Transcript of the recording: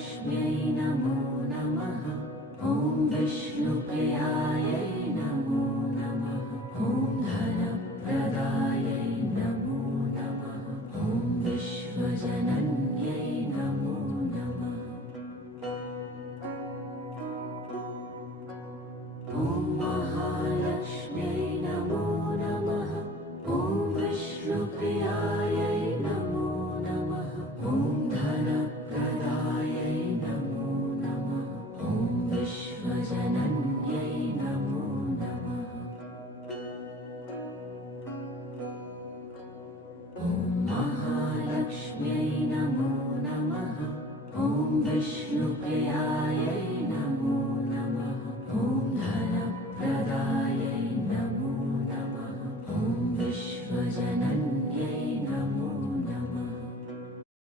महालक्ष्म्यै नमो नमः। ॐ विष्णुप्रियायै नमो नमः। ॐ धनप्रदायै नमो नमः। ॐ विश्वजनन्यै नमो नमः। ॐ महालक्ष्म्यै नमो नमः। ॐ विष्णुप्रियायै नमो नमः। ॐ धनप्रदायै नमो नमः। ॐ विश्वजनन्यै नमो नमः। ॐ महालक्ष्म्यै नमो नमः। ॐ विष्णुप्रियायै